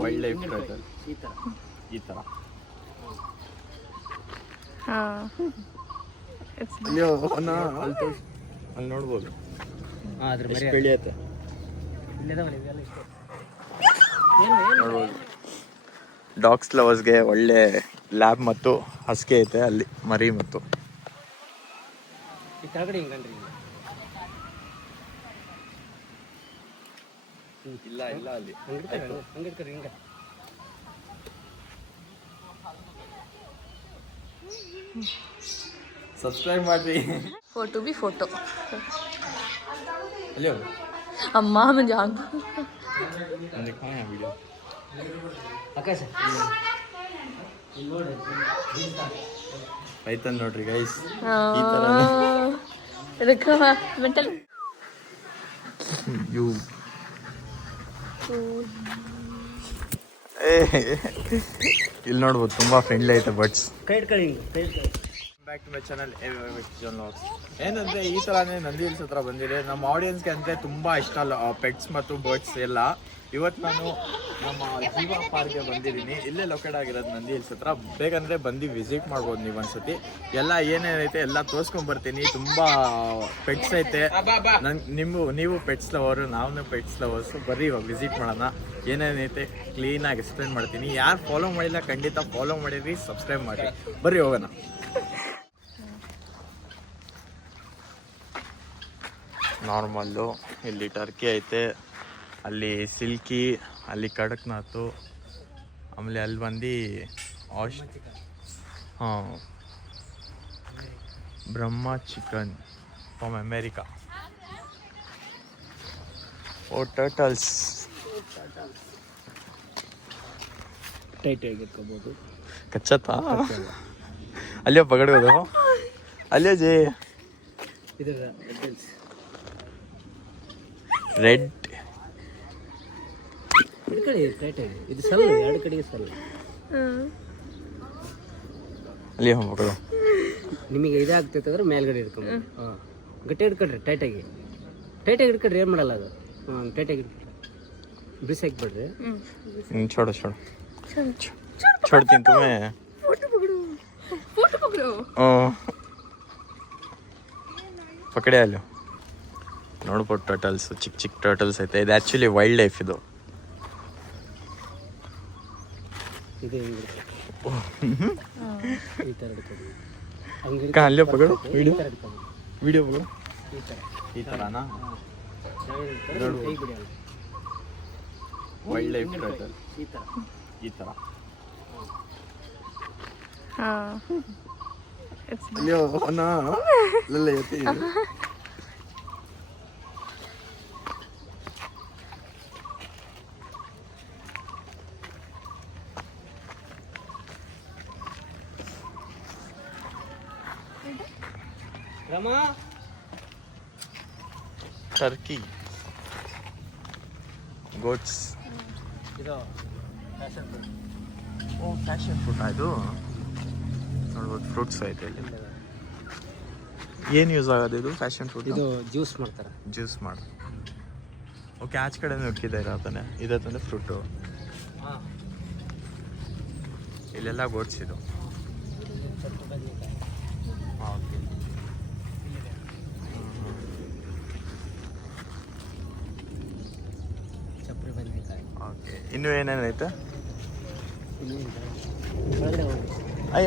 Wild life turtle ಈ ಥರ ಅಲ್ಲಿ ನೋಡ್ಬೋದು ಬೆಳೆಯುತ್ತೆ ನೋಡ್ಬೋದು. ಡಾಗ್ಸ್ ಲವರ್ಸ್ಗೆ ಒಳ್ಳೆ ಲ್ಯಾಬ್ ಮತ್ತು ಹಸ್ಕೆ ಐತೆ ಅಲ್ಲಿ ಮರಿ ಮತ್ತು ಇಲ್ಲ ಇಲ್ಲ ಅಲ್ಲಿ सब्सक्राइब ಮಾಡ್ರಿ फोटो भी फोटो हेलो अम्मा मैं जान दिखाओ ना वीडियो आकाश ಪೈಥಾನ್ ನೋಡ್ರಿ ಗೈಸ್ ಈ ತರ ರಖಾ ಮೆಂಟಲ್ ಯು ಇಲ್ಲಿ ನೋಡ್ಬೋದು ತುಂಬಾ ಫ್ರೆಂಡ್ಲಿ ಐತೆ birds back to my channel ಏನಂದ್ರೆ ಈ ತರಾನೇ ನಂದಿ ಹಿಲ್ಸ್ ಹತ್ರ ಬಂದಿದೆ. ನಮ್ಮ ಆಡಿಯನ್ಸ್ಗೆ ಅಂದ್ರೆ ತುಂಬಾ ಇಷ್ಟ ಪೆಟ್ಸ್ ಮತ್ತು ಬರ್ಡ್ಸ್ ಎಲ್ಲ. ಇವತ್ತು ನಾನು ನಮ್ಮ ಜೀವ ಪಾರ್ಕ್ಗೆ ಬಂದಿದ್ದೀನಿ. ಇಲ್ಲೇ ಲೊಕೇಟ್ ಆಗಿರೋದು ನಂದಿ ಹಿಲ್ಸ್ ಹತ್ರ. ಬೇಕಂದ್ರೆ ಬಂದು ವಿಸಿಟ್ ಮಾಡ್ಬೋದು ನೀವು ಒಂದ್ಸತಿ. ಎಲ್ಲ ಏನೇನೈತೆ ಎಲ್ಲ ತೋರಿಸ್ಕೊಂಡ್ಬರ್ತೀನಿ. ತುಂಬಾ ಪೆಟ್ಸ್ ಐತೆ. ನೀವು ಪೆಟ್ಸ್ ಲವರು, ನಾವು ಪೆಟ್ಸ್ ಲವರ್ಸು. ಬರ್ರಿ ಇವಾಗ ವಿಸಿಟ್ ಮಾಡೋಣ. ಏನೇನೈತೆ ಕ್ಲೀನಾಗಿ ಎಕ್ಸ್ಪ್ಲೇನ್ ಮಾಡ್ತೀನಿ. ಯಾರು ಫಾಲೋ ಮಾಡಿಲ್ಲ ಖಂಡಿತ ಫಾಲೋ ಮಾಡಿರಿ, ಸಬ್ಸ್ಕ್ರೈಬ್ ಮಾಡಿರಿ. ಬರ್ರಿ ಹೋಗೋಣ. ನಾರ್ಮಲ್ಲು ಇಲ್ಲಿ ಟರ್ಕಿ ಐತೆ, ಅಲ್ಲಿ ಸಿಲ್ಕಿ, ಅಲ್ಲಿ ಕಡಕ್ನಾಥು, ಆಮೇಲೆ ಅಲ್ಲಿ ಬಂದು Brahma chicken from America. Oh turtles tight ಆಗಿರ್ಕೋಬಹುದು. ಕಚ್ಚತ್ತಾ? ಅಲ್ಲೇ ಪಗಡೋದು ಅಲ್ಲೇ ಜೇ ರೆಡ್ ಇದು ಸಲ್ಲ ಎರಡು ಕಡೆಗೆ ಸಲ್ಲ. ಅಲ್ಲಿ ಹೋಗ್ಬೇಕು. ನಿಮಗೆ ಇದಾಗ್ತೈತೆ ಅಂದ್ರೆ ಮೇಲ್ಗಡೆ ಹಿಡ್ಕೊಂಡು ಗಟ್ಟಿ ಹಿಡ್ಕೊಡ್ರಿ. ಟೈಟಾಗಿ ಹಿಡ್ಕೊಡ್ರಿ. ಏನು ಮಾಡಲ್ಲ ಅದು. ಟೈಟಾಗಿ ಬಿಸಿ ಹಾಕ್ಬಿಡ್ರಿ. छोड़ो छोड़ो छोड़ती तुम्हें फोटो पकड़ो ಪಕಡೆ ಅಲ್ಲೋ ನೋಡ್ಬೋದು. ಟರ್ಟಲ್ಸ್ ಚಿಕ್ಕ ಚಿಕ್ಕ ಟರ್ಟಲ್ಸ್ ಐತೆ. ಇದು ಆ್ಯಕ್ಚುಲಿ ವೈಲ್ಡ್ ಲೈಫ್ ಇದು. ಅಲ್ಲೇ ಪಕಡು ವಿಡಿಯೋ ಪಕಡು. ಈ ಥರನಾ ವೈಲ್ಡ್ ಲೈಫ್ ಟರ್ಟಲ್ ಈ ಥರ. ಅಯ್ಯೋ ಅಣ್ಣ ಲಲ್ಲ ಎತ್ತಿ ರಮಾ ಟರ್ಕಿ ಗೋಟ್ಸ್. ಇದು ಓ ಪ್ಯಾಷನ್ ಫ್ರೂಟ್ ಅದು ನೋಡ್ಬೋದು. ಫ್ರೂಟ್ಸ್ ಐತೆ ಇಲ್ಲಿ. ಏನು ಯೂಸ್ ಆಗೋದು ಇದು ಪ್ಯಾಷನ್ ಫ್ರೂಟ್? ಇದು ಜ್ಯೂಸ್ ಮಾಡ್ತಾರೆ. ಜ್ಯೂಸ್ ಮಾಡಿ ಓಕೆ. ಆಚೆ ಕಡೆ ಇಕ್ಕಿದೆ ಇರತ್ತಾನೆ. ಇದತ್ತಂದ್ರೆ ಫ್ರೂಟು. ಇಲ್ಲೆಲ್ಲ ಗೋಟ್ಸ್ ಇದು. ಓಕೆ ಚಪ್ಪರಿ ಬದನೆಕಾಯಿ. ಓಕೆ ಇನ್ನೂ ಏನೇನೈತೆ?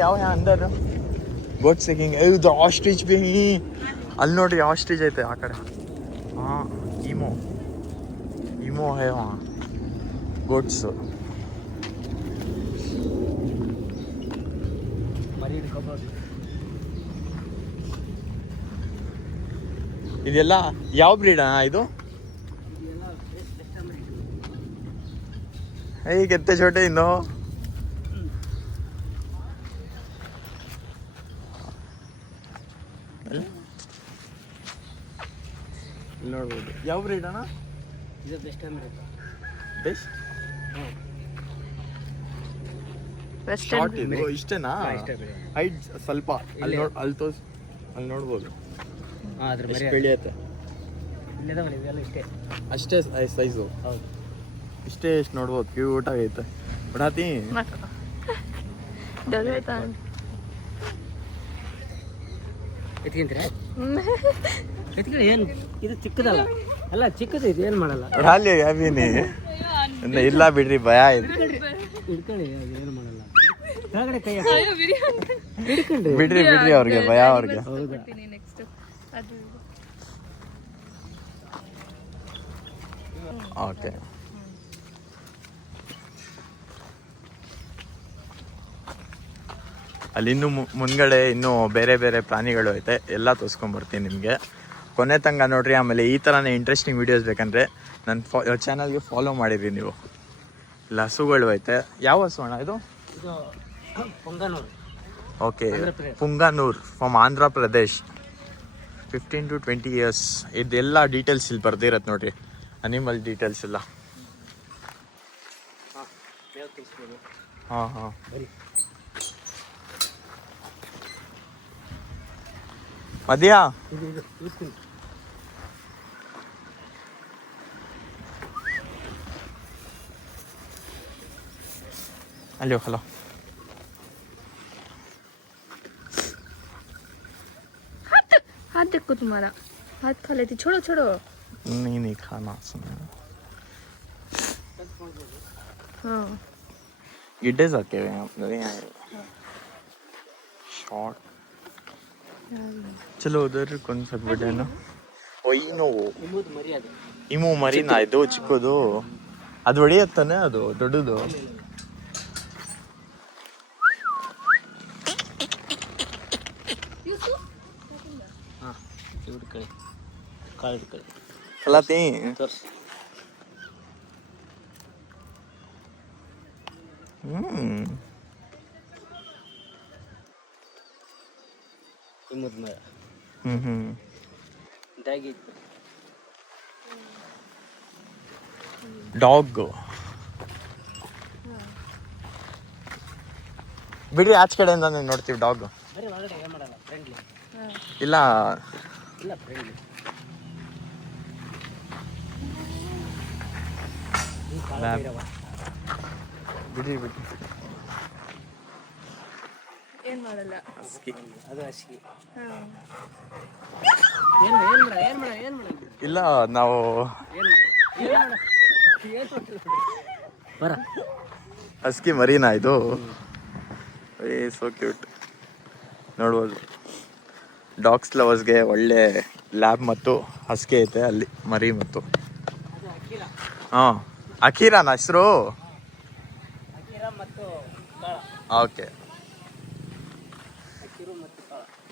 ಯಾವ ಅಂದರ್ ಗೋಟ್ ಸಿಕ್ಕಿಂಗ್. ಇದು ಆಸ್ಟ್ರಿಚ್ ಬಿ ಅಲ್ಲಿ ನೋಡ್ರಿ. ಆಸ್ಟ್ರಿಚ್ ಐತೆ ಆ ಕಡೆ. ಹಾಂ ಇಮೋ ಹೇ. ಹಾಂ ಗೋಟ್ಸು ಮರಿ ಹಿಡ್ಕೊಬೋದು. ಇದೆಲ್ಲ ಯಾವ ಬ್ರೀಡ್ ಇದು? ಏಯ್ ಕೆತ್ತೆ ಛೋಟೆ ಇನ್ನು. ನೋಡ್ಬೋದು. ಯಾವ ಬ್ರೀಡ್ ಅಣ್ಣ ಇದು? Best America. Best western short ಇದು ಇಷ್ಟೇನಾ? ಇಷ್ಟೇ ಬೇರೆ. ಹೈಟ್ ಸ್ವಲ್ಪ ಅಲ್ಲಿ ನೋಡ್ಬೋದು. ಅದ್ರ ಎಷ್ಟು ಮರಿ ಬೆಳೆಯುತ್ತೆ. ಇಲ್ಲಿದಾವಲ್ಲ ಇವೆಲ್ಲ ಇಷ್ಟೇ. ಅಷ್ಟೇ ಸೈಜು. ಹೌದು. ಇಷ್ಟೇ ಎಷ್ಟು ನೋಡ್ಬೋದು, ಕ್ಯೂಟ್ ಆಗೈತೆ ಬಿಡಾತಿ. ಎತ್ಕೊಂತೀರಾ? ಎತ್ಕೊಳ್ಳಿ, ಏನು ಇದು ಚಿಕ್ಕದಲ್ಲ ಅಲ್ಲ, ಚಿಕ್ಕದು ಇದು, ಏನು ಮಾಡಲ್ಲ. ಅಲ್ಲಿ ಯಾವೀನಿ ಇಲ್ಲ ಬಿಡ್ರಿ, ಭಯ ಇದೆ. ಹಿಡ್ಕೊಳ್ಳಿ, ಅದು ಏನು ಮಾಡಲ್ಲ. ಕೆಳಗಡೆ ಕೈ ಹಿಡ್ಕೊಂಡ್ರಿ. ಬಿಡ್ರಿ ಅವ್ರಿಗೆ ಭಯ, ಅವ್ರಿಗೆ. ಹೌದಾ? ಓಕೆ. ಅಲ್ಲಿ ಇನ್ನೂ ಮುಂದ್ಗಡೆ ಇನ್ನೂ ಬೇರೆ ಬೇರೆ ಪ್ರಾಣಿಗಳು ಐತೆ, ಎಲ್ಲ ತೋರಿಸ್ಕೊಂಬರ್ತೀನಿ ನಿಮಗೆ. ಕೊನೆ ತನಕ ನೋಡ್ರಿ. ಆಮೇಲೆ ಈ ಥರನೇ ಇಂಟ್ರೆಸ್ಟಿಂಗ್ ವೀಡಿಯೋಸ್ ಬೇಕಂದರೆ ನನ್ನ ಚಾನಲ್ಗೆ ಫಾಲೋ ಮಾಡಿರಿ ನೀವು. ಇಲ್ಲ ಹಸುಗಳು ಐತೆ. ಯಾವ ಹಸು ಅಣ್ಣ ಇದು? ಇದು Punganur. Okay, Punganur from Andhra Pradesh. 15 to 20 years. ಇದೆಲ್ಲ ಡೀಟೇಲ್ಸ್ ಇಲ್ಲಿ ಬರ್ದಿರತ್ತೆ ನೋಡ್ರಿ, ಅನಿಮಲ್ ಡೀಟೇಲ್ಸ್ ಎಲ್ಲ. ಹಾಂ ಹಾಂ. ಮದ್ಯಾ ಅಲ್ಲೋ ಹಲೋ. हाथ देखो तुम्हारा, हाथ खा लेती. छोड़ो छोड़ो. नहीं खाना सुना. हाँ, गिड्डे साके हुए हैं अपने यहाँ शॉर्ट. चलो उधर कौन सा बड़ा है ना, वो ಇಮು ಮರಿನಾ ಇದು ಚಿಕ್ಕದು? ಅದು ಹೊಡೆಯತ್ತಾನೆ, ಅದು ದೊಡ್ಡದು. ಕಲಾತಿ ಡಾಗ್. ಬಿಡ್ರಿ, ಆಚೆ ಕಡೆಯಿಂದ ನೋಡ್ತೀವಿ ಡಾಗ್. ಇಲ್ಲ ಬಿಡ್ರಿ ಬಿಡ್ರಿ. ಏನ್ ಮಾಡಲ್ಲ. ಅದು ಹಸಿ. ಇಲ್ಲ ನಾವು ಹಸ್ಕಿ ಮರಿನಾ ಇದು? So cute. ನೋಡ್ಬೋದು, ಡಾಗ್ಸ್ ಲವರ್ಸ್ಗೆ ಒಳ್ಳೆ ಲ್ಯಾಬ್ ಮತ್ತು ಹಸ್ಕಿ ಐತೆ ಅಲ್ಲಿ, ಮರಿ ಮತ್ತು. ಹಾಂ, ಅಖೀರಾನ ಹೆಸರು? ಓಕೆ.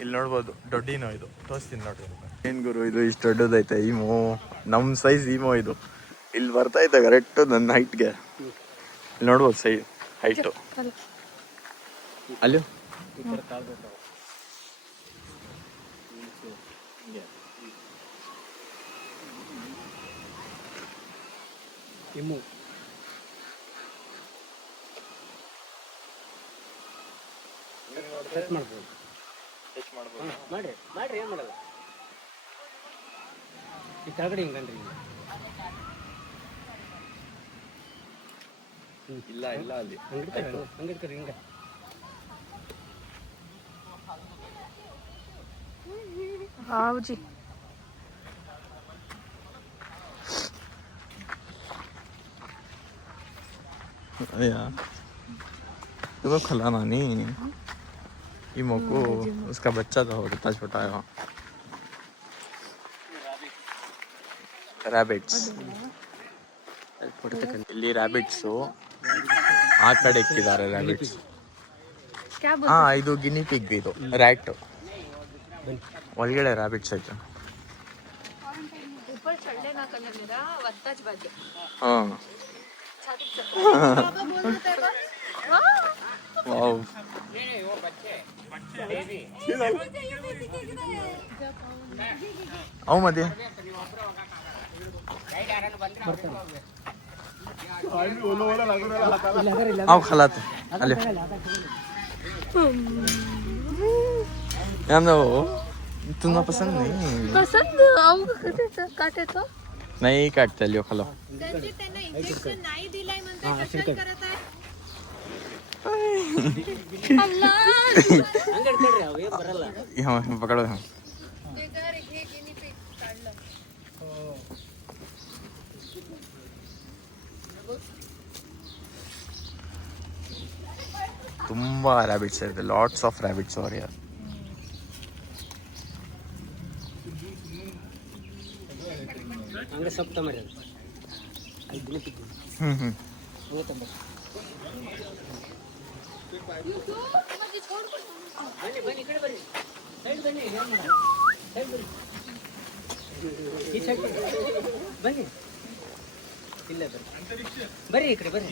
ಇಲ್ಲಿ ನೋಡ್ಬೋದು ದೊಡ್ಡಿನೋ ಇದು, ತೋರಿಸ್ತೀನಿ ನೋಡ್ರಿ. ಏನ್ ಗುರು ಇದು ಇಷ್ಟು ದೊಡ್ಡದೈತೆ ಈಮೋ, ನಮ್ಮ ಸೈಜ್ ಈಮೋ ಇದು. ಇಲ್ಲಿ ಬರ್ತಾ ಐತೆ ಕರೆಕ್ಟು ನನ್ನ ಹೈಟ್ಗೆ. ಇಲ್ಲಿ ನೋಡ್ಬೋದು ಸೈಜ್ ಹೈಟು. ಅಲ್ಲೂ ಇಮ್ಮು ಮಾಡ್ಬೋದು. ಮಾಡ್ರಿ, ಏನು ಮಾಡಲ್ಲ. ಈ ಕೆಳಗಡೆ ಹಿಂಗನ್ರಿ. ಇಲ್ಲ ಇಲ್ಲ ಅಲ್ಲಿ ಹಂಗಿಡ್ಕರಿ ಹಿಂಗ. ಹಾವುಜಿ. या तो खिलाना नहीं इमो को, उसका बच्चा था कितना छोटा है. ರ್ಯಾಬಿಟ್ಸ್. ಇಲ್ಲಿ ರ್ಯಾಬಿಟ್ಸು ಆ ಕಡೆ ಇಕ್ಕಿದ್ದಾರೆ ರ್ಯಾಬಿಟ್ಸ್. ಹಾಂ, ಇದು ಗಿನಿ ಪಿಗ್, ಇದು ರ್ಯಾಟ್. ಒಳಗಡೆ ರ್ಯಾಬಿಟ್ಸ್ ಐತೆ. ಹಾಂ, ವಾವ್. ಅವು ಮಧ್ಯ ಅವು ಖಲಾತೆ ಅಲ್ಲಿ. तुम्हें पसंद नहीं? पसंद आऊगा काटे तो नहीं काटते लियो खालो. इंजेक्शन नाही दिलाय म्हणते हां, कशाला शिरकत. करत आहे अल्ला ಹಂಗೆ ಹಿಡ್ಕೊಳ್ರಿ ಅವು ಏನು ಬರಲ್ಲ. हाँ पकड़ो. हाँ बेकार हे गिनी पिग काढलं ತುಂಬಾ ರ್ಯಾಬಿಟ್ಸ್ ಇದೆ. Lots of rabbits are here. ಹಂಗೆ ಸೊಪ್ಪು ತಗೊಂಡ್ರಿ ಅದು 5 ದಿನ ಬಿದ್ದು ಹ್ಮ್ ಹಂಗೆ ತಗೊಂಡು ಬನ್ನಿ ಬನ್ನಿ ಈ ಕಡೆ ಬರ್ರಿ. ಸೈಡ್ ಬನ್ನಿ. ಏನು ಮಾಡೋದು? ಸೈಡ್ ಬರ್ರಿ. ಈ ಸೈಡ್ ಬನ್ನಿ. ಇಲ್ಲ ಬರ್ರಿ ಬರ್ರಿ ಈ ಕಡೆ ಬರ್ರಿ.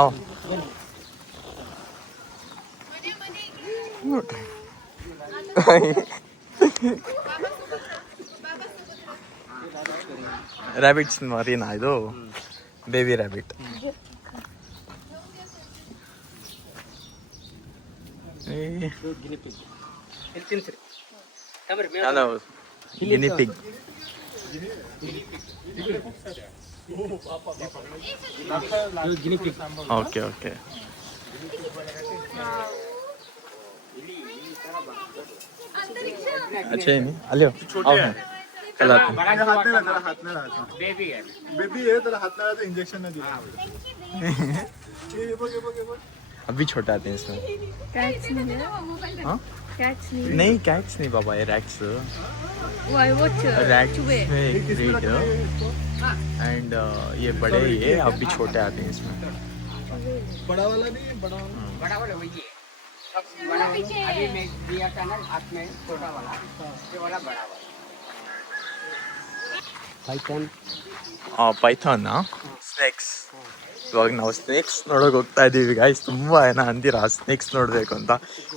आओ. ಬನ್ನಿ. ರ್ಯಾಬಿಟ್ಸ್ ಮರಿನಾ ಇದು? Baby rabbit. ಗಿನಿ ಪಿಗ್ ಇಲ್ಲಿ ತಿನ್ಸ್ರಿ. ತಗೊಂಡ್ರಿ ಮೇಲೆ. ಹಲೋ ಗಿನಿ ಪಿಗ್. ಇದು ಗಿನಿ ಪಿಗ್. Okay okay. अच्छा है नहीं अलियो आओ हैं चल आते हैं. ಬೇಬಿ बेबी है तेरा हाथ में इंजेक्शन नहीं दिया अभी छोटे आते हैं इसमें. कॅट्स नाही हाँ कॅट्स नाही नहीं कैट्स नहीं बाबा, ये रैट्स. वाय वॉच रैट्स चुबे में ग्रेट एंड ये बड़े ये अभी छोटे आते हैं इसमें. बड़ा वाला नहीं बड़ा वाला बड़ा वाला वही है. सब बड़ा वाला अभी मैं दिया था ना हाथ में छोटा वाला, ये वाला बड़ा वाला. Python Python snakes. ಇವಾಗ ನಾವು ಸ್ನೇಕ್ಸ್ ನೋಡೋಕೆ ಹೋಗ್ತಾ ಇದ್ದೀವಿ ಗೈಸ್. ತುಂಬ ಏನೋ ಅಂದಿರ ಸ್ನೇಕ್ಸ್ ನೋಡಬೇಕು ಅಂತ.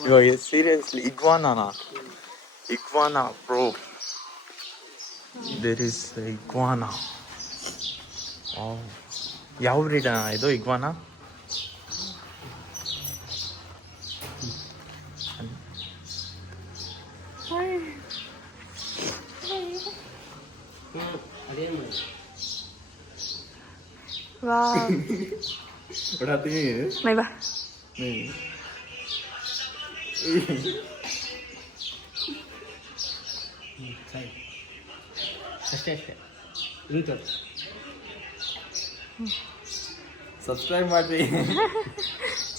ಇವಾಗ seriously iguana bro, there is iguana. ಯಾವ ಬ್ರೀಡ್ ಇದು ಇಗ್ವಾನಾ? अदेन ಮಾಡಿ. वाह उड़ाते हैं नहीं बा नहीं. ಸರಿ ಅಷ್ಟೇ ಅಷ್ಟೇ. ಇಂತ ಸಬ್ಸ್ಕ್ರೈಬ್ ಮಾಡಿ.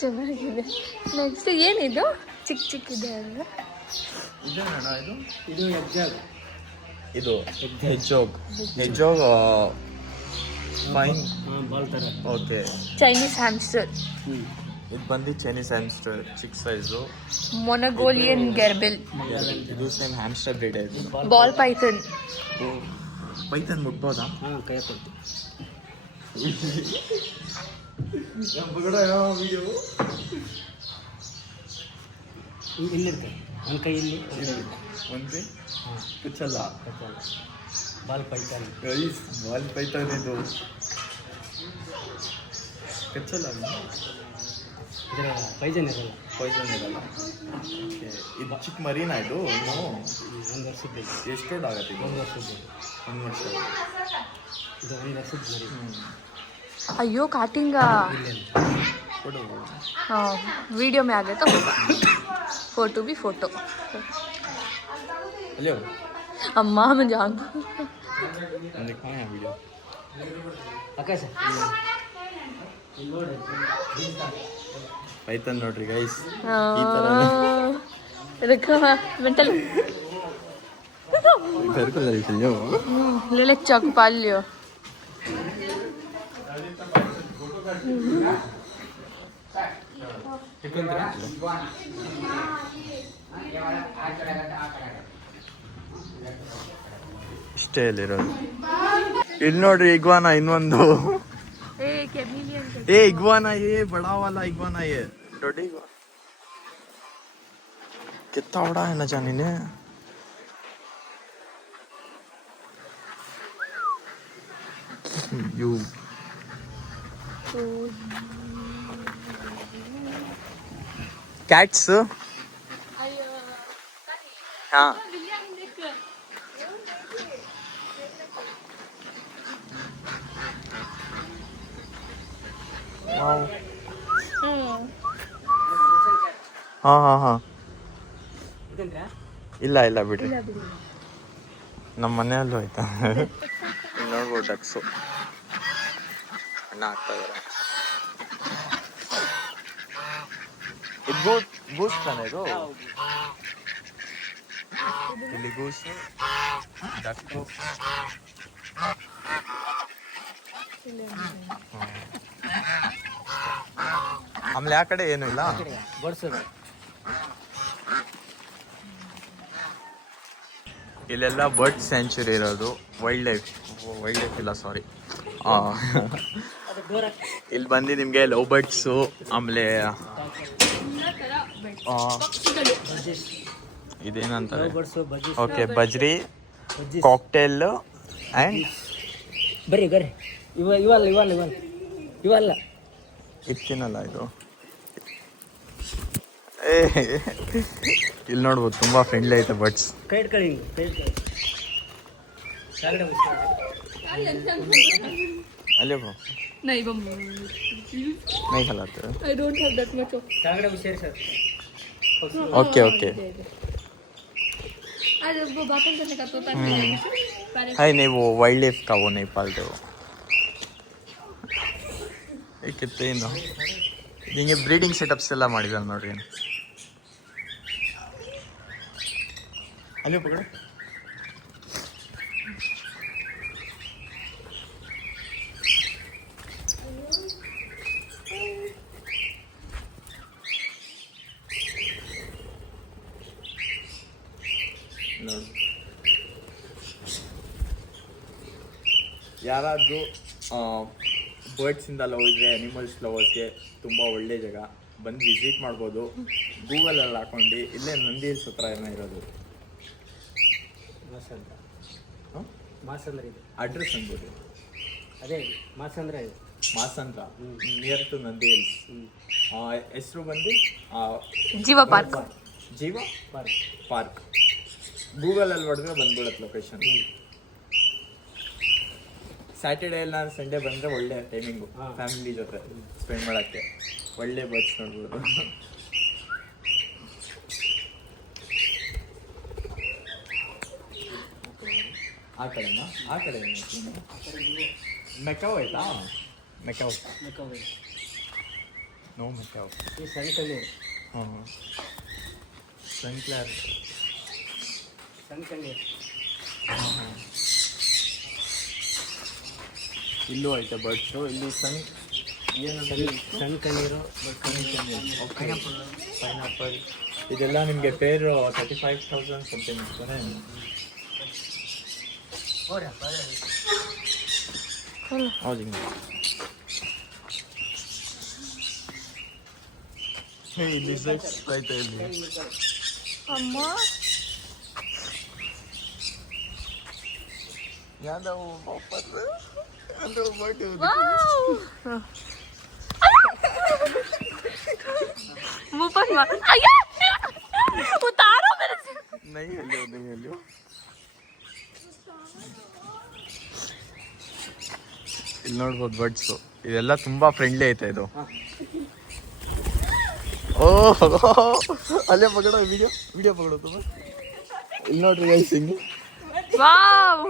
ಚೆನ್ನಾಗಿದೆ. ನೆಕ್ಸ್ಟ್ ಏನಿದು ಚಿಕ್ಕ ಚಿಕ್ಕಿದೆ ಅಲ್ವಾ? ಇದೇನಣ್ಣ ಇದು? ಇದು ಎಗ್ಜಾಗ್. ಇದು ಹೆಜ್ಜೋಗ್ ಫೈನ್. ಹಾಂ ಬಾಲ್ ಥರ. ಓಕೆ. ಚೈನೀಸ್ ಹ್ಯಾಮ್ಸ್ಟರ್, ಇದು ಬಂದು ಚೈನೀಸ್ ಹ್ಯಾಮ್ಸ್ಟರ್ ಚಿಕ್ಕ ಸೈಜು. ಮೊನಗೋಲಿಯನ್ ಗೆರ್ಬಿಲ್, ಇದು ಸೇಮ್ ಹ್ಯಾಮ್ಸ್ಟರ್ ಬ್ರೀಡ್ ಇದು. Ball Python. ಪೈಥನ್ ಮುಟ್ಬೋದಾ? ಹಾಂ ಕೈ ಕೊಡ್ತೀವಿ. ಇಲ್ಲಿರ್ತೆ ನನ್ನ ಕೈ ಇಲ್ಲಿ ಒಂದೇ ಹಾಂ ಕುಚ್ಚಲ್ಲ. ಬಾಲ್ ಪೈತಾನ್. ಗೈಸ್ ಬಾಲ್ ಪೈಥಾನ್ ಇದು ಕಚ್ಚಲ್ಲ. ಇದರ ಪೈಜನ್ ಇರಲ್ಲ. ಪಾಯ್ಸನ್ ಇರಲ್ಲ. ಓಕೆ. ಇದು ಚಿಕ್ಕ ಮರಿನಾ ಇದು? ಇನ್ನು 1 ವರ್ಷದ್ದು. ಎಷ್ಟು ದೊಡ್ಡ ಆಗತ್ತೆ ಇದು? 1 ವರ್ಷದ್ದು. 1 ವರ್ಷ. ಇದು 1 ವರ್ಷದ ಮರಿ. ಅಯ್ಯೋ ಕಾಟಿಂಗ. ಇಲ್ಲೆಲ್ಲ ಕೊಡು. हाँ वीडियो में आ गया तो होगा. फोटो भी फोटो. अलियो अम्मा मैं जान दिखाओ यहाँ वीडियो. ಆಕಾಶ ಪೈಥಾನ್ ನೋಡ್ರಿ ಗೈಸ್. रखा मेंटल घर को ले चलियो. ले ले चाकू पाल लियो. ಇಷ್ಟೇ ಅಲ್ಲಿರೋದು. ಇಲ್ಲಿ ನೋಡ್ರಿ ಇಗ್ವಾನಾ ಇನ್ನೊಂದು. ए कैमिलियन ए इग्वाना, ये बड़ा वाला इग्वाना, ये डोडी इग्वाना कितना बड़ा है ना जानी ने. यू कैट्स हाँ हाँ हाँ हाँ ಇದಂದ್ರೆ ಇಲ್ಲ ಇಲ್ಲ ಬಿಡ್ರಿ ಇಲ್ಲ ಬಿಡಿ ನಮ್ಮ ಮನೆಯಲ್ಲೂ ಆಯ್ತಾ ಇಲ್ಲಿ ನೋಡ್ಬೋದು ಡಕ್ಸು ಅಣ್ಣ ಆಗ್ತಾ ಇದಾರೆ ಇದು ಗೂಸ್ ತಾನೆ ಇದು ಇಲ್ಲಿ ಗೂಸು ಡಕ್ಕು ಆಮೇಲೆ ಆ ಕಡೆ ಏನೂ ಇಲ್ಲ ಬಡ್ಸೋದು ಇಲ್ಲೆಲ್ಲ ಬರ್ಡ್ ಸ್ಯಾಂಚುರಿ ಇರೋದು ವೈಲ್ಡ್ ಲೈಫ್ ಇಲ್ಲ ಸಾರಿ ಅದು ಡೋರ್ ಇಲ್ಲಿ ಬಂದು ನಿಮಗೆ ಲವ್ ಬರ್ಡ್ಸು ಆಮೇಲೆ ಇದೇನಂತಾರೆ ಬಡ್ಸು ಬಜ್ಜಿ ಓಕೆ ಬಜ್ರಿ ಬಜ್ಜಿ ಕಾಕ್ಟೇಲ್ ಆ್ಯಂಡ್ ಬರ್ರಿ ಬರ್ರಿ ಇವಲ್ಲ ಇತ್ತಿನಲ್ಲ ಇದು ಏ ಇಲ್ಲಿ ನೋಡ್ಬೋದು ತುಂಬ ಫ್ರೆಂಡ್ಲಿ ಐತೆ ಬರ್ಡ್ಸ್ ಕೈ ಇಟ್ಕೊಳ್ಳಿ ಹಿಂಗೆ ಕೈ ಇಟ್ಕೊಳ್ಳಿ ಕೆಳಗಡೆ ಅಲ್ಲೇ ಬೋ नहीं वो नहीं खिलाते I don't have that much of ಕೆಳಗಡೆ ವಿಷಯ ಸರ್ ओके ओके अरे वो बातों करने का तोता है नहीं वो वाइल्ड लाइफ का वो नहीं पालते वो ಏನು ಹಿಂಗೆ ಬ್ರೀಡಿಂಗ್ ಸೆಟಪ್ಸ್ ಎಲ್ಲ ಮಾಡಿದ್ದಾರೆ ನೋಡ್ರಿ ಅಲ್ಲಿ ಪಕಡು ನೋಡಿ ಯಾರಾದರೂ ಬರ್ಡ್ಸಿಂದ ಲವ್ ಇದ್ದರೆ ಅನಿಮಲ್ಸ್ ಲವರ್ಸ್ಗೆ ತುಂಬ ಒಳ್ಳೆ ಜಾಗ ಬಂದು ವಿಸಿಟ್ ಮಾಡ್ಬೋದು ಗೂಗಲಲ್ಲಿ ಹಾಕೊಂಡು ಇಲ್ಲೇ ನಂದಿ ಹಿಲ್ಸ್ ಹತ್ರ ಏನೋ ಇರೋದು ಮಾಸ ಅಂತ ಹಾಂ ಮಾಸ ಅಂದ್ರೆ ಇದು ಅಡ್ರೆಸ್ ಅನ್ಬೋದು ಅದೇ ಮಾಸ ಅಂದ್ರೆ ಇದು ಮಾಸಂದ್ರ ನಿಯರ್ ಟು ನಂದಿ ಹಿಲ್ಸ್ ಹೆಸರು ಬಂದು जीवा पार्क ಜೀವ ಪಾರ್ಕ್ ಗೂಗಲಲ್ಲಿ ಹೊಡೆದ್ರೆ ಬಂದ್ಬಿಡುತ್ತೆ ಲೊಕೇಶನ್ ಸ್ಯಾಟರ್ಡೇ ಇಲ್ಲ ಸಂಡೇ ಬಂದರೆ ಒಳ್ಳೆ ಟೈಮಿಂಗು ಫ್ಯಾಮಿಲಿ ಜೊತೆ ಸ್ಪೆಂಡ್ ಮಾಡೋಕ್ಕೆ ಒಳ್ಳೆ ಬರ್ಡ್ಸ್ ನೋಡ್ಬೋದು ಆ ಕಡೆನಾ ಆ ಕಡೆ ಮೆಕಾವ್ ಆಯ್ತಾ ಮೆಕಾವ್ ನೋ ಮೆಕಾವ್ ಈ ಸಣ್ಣ ಹಾಂ ಸನ್ಕ್ಲಾರ್ ಕಣ್ಣೀರು ಇಲ್ಲೂ ಐತೆ ಬರ್ಡ್ಸು ಇಲ್ಲಿ ಸಣ್ಣ ಕಣ್ಣೀರು ಪೈನಾಪಲ್ ಇದೆಲ್ಲ ನಿಮಗೆ ಪೇರು 35,000 ಸಮಥಿಂಗ್ ಇರ್ತಾರೆ ಹೌದು ಇಲ್ಲಿ ಐತೆ ಇಲ್ಲಿ ಅಮ್ಮ ಯಾವ್ದಾವು ಅಂದ್ರೆ ಬರ್ಡ್ मुंह पर मार अय्या उतारो मेरे से नहीं हलियो ಇಲ್ಲಿ ನೋಡ್ಬೋದು ಬರ್ಡ್ಸು ಇದೆಲ್ಲ ತುಂಬಾ ಫ್ರೆಂಡ್ಲಿ ಐತೆ ಇದು ಓ ಅಲ್ಲೇ ಪಕಡ ವಿಡಿಯೋ ಪಕಡೋ ತುಂಬ ಇಲ್ಲಿ ನೋಡ್ರಿ ಗೈಸ್ ಹಿಂಗೆ वाओ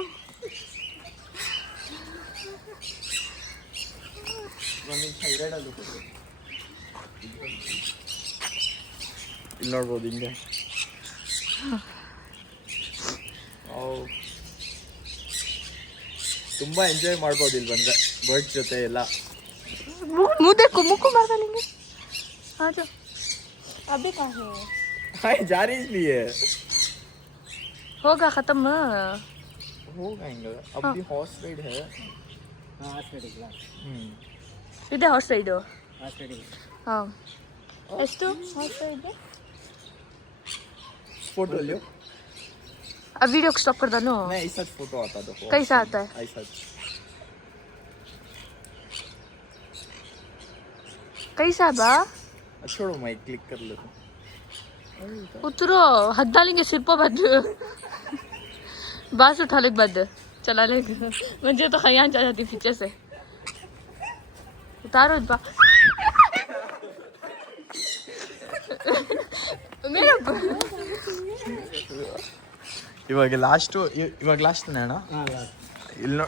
ಇಲ್ಲಿ ನೋಡ್ಬೋದು ಹಿಂಗೆ ತುಂಬಾ ಎಂಜಾಯ್ ಮಾಡ್ಬೋದು ಇಲ್ಲಿ ಬಂದ್ರೆ ಬರ್ಡ್ಸ್ ಜೊತೆ ಎಲ್ಲ मुंह देखो मुंह को मार डालेंगे आ जाओ अभी कहाँ है हाय जा रही इसलिए होगा खत्म होगा ಹಿಂಗೆ अब भी हॉर्स राइड है ಹಾಸ್ಪಿಟಲ್ ಇದೆ ಹಾರ್ಸ್ ರೈಡು ಹಾಸ್ಪಿಟಲ್ ಹಾಂ ಎಷ್ಟು ಹಾರ್ಸ್ ರೈಡ್ फोटो लियो अब वीडियो को स्टॉप कर दो नहीं ऐसा फोटो आता देखो कैसा आता है ऐसा कैसा बा छोड़ो मैं क्लिक कर लेता उतरो हद डालेंगे सिर पर बद बास उठा ले बद चला ले मुझे तो खयान जा जाती पीछे से उतारो बा मेरा ಇವಾಗ ಲಾಸ್ಟ್ ಅಣ್ಣ ಇಲ್ಲಿ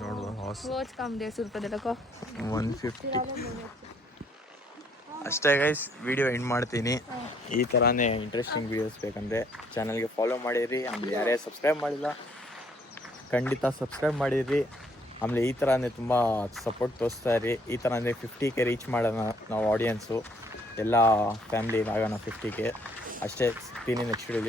ನೋಡುವ ಹಾಸ್ वॉच काम 150 रुपए दे रखो 150 ಅಷ್ಟೇ ಗೈಸ್ ವಿಡಿಯೋ ಎಂಡ್ ಮಾಡ್ತೀನಿ ಈ ಥರನೇ ಇಂಟ್ರೆಸ್ಟಿಂಗ್ ವೀಡಿಯೋಸ್ ಬೇಕಂದರೆ ಚಾನಲ್ಗೆ ಫಾಲೋ ಮಾಡಿರಿ ಆಮೇಲೆ ಯಾರೇ ಸಬ್ಸ್ಕ್ರೈಬ್ ಮಾಡಿಲ್ಲ ಖಂಡಿತ ಸಬ್ಸ್ಕ್ರೈಬ್ ಮಾಡಿರಿ ಆಮೇಲೆ ಈ ಥರನೇ ತುಂಬ ಸಪೋರ್ಟ್ ತೋರಿಸ್ತಾ ಇರಿ ಈ ಥರನೇ 50K ರೀಚ್ ಮಾಡೋಣ ನಾವು ಆಡಿಯನ್ಸು ಎಲ್ಲ ಫ್ಯಾಮಿಲಿ ಆಗೋಣ 50K ಅಷ್ಟೇ ಸಿಗ್ತೀನಿ ನೆಕ್ಸ್ಟ್ ವಿಡಿಯೋಲಿ